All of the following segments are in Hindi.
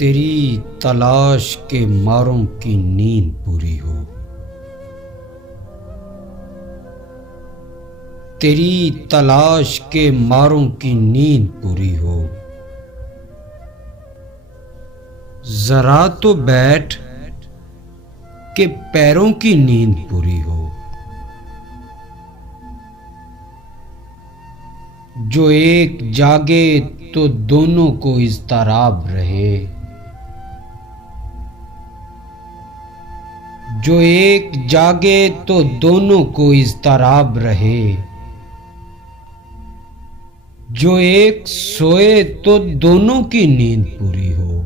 तेरी तलाश के मारों की नींद पूरी हो। तेरी तलाश के मारों की नींद पूरी हो। जरा तो बैठ के पैरों की नींद पूरी हो। जो एक जागे तो दोनों को इज़्तिराब रहे। जो एक जागे तो दोनों को इज़्तिराब रहे। जो एक सोए तो दोनों की नींद पूरी हो।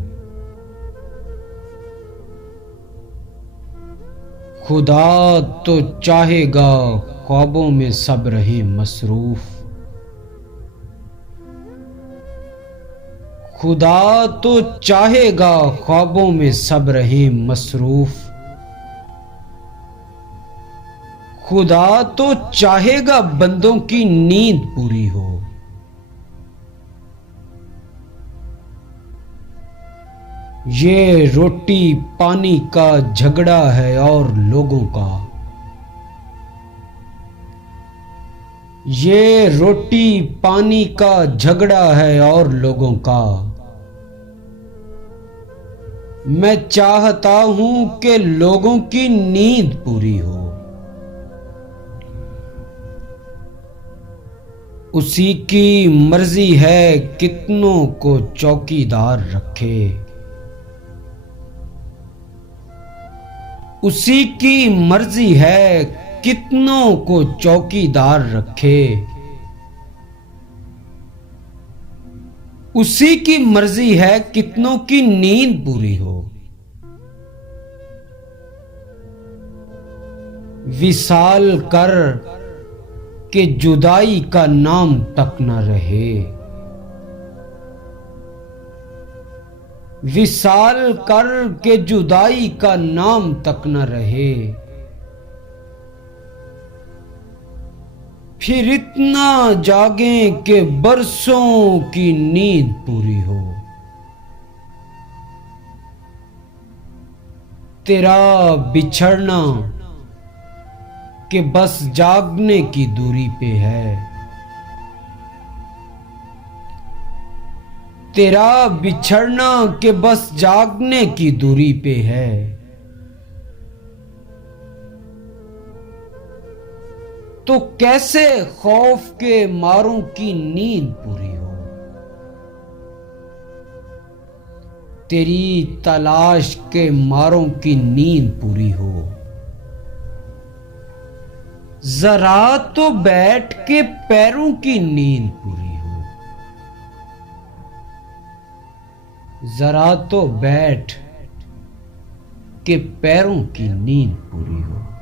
खुदा तो चाहेगा ख्वाबों में सब रहें मसरूफ। खुदा तो चाहेगा ख्वाबों में सब रहें मसरूफ। खुदा तो चाहेगा बंदों की नींद पूरी हो। ये रोटी पानी का झगड़ा है और लोगों का। ये रोटी पानी का झगड़ा है और लोगों का। मैं चाहता हूं कि लोगों की नींद पूरी हो। उसी की मर्जी है कितनों को चौकीदार रखे। उसी की मर्जी है कितनों को चौकीदार रखे। उसी की मर्जी है कितनों की नींद पूरी हो। विसाल कर के जुदाई का नाम तक न रहे। विसाल कर के जुदाई का नाम तक न रहे। फिर इतना जागे कि बरसों की नींद पूरी हो। तेरा बिछड़ना कि बस जागने की दूरी पे है। तेरा बिछड़ना कि बस जागने की दूरी पे है। तो कैसे खौफ के मारों की नींद पूरी हो। तेरी तलाश के मारों की नींद पूरी हो। जरा तो बैठ के पैरों की नींद पूरी हो। जरा तो बैठ के पैरों की नींद पूरी हो।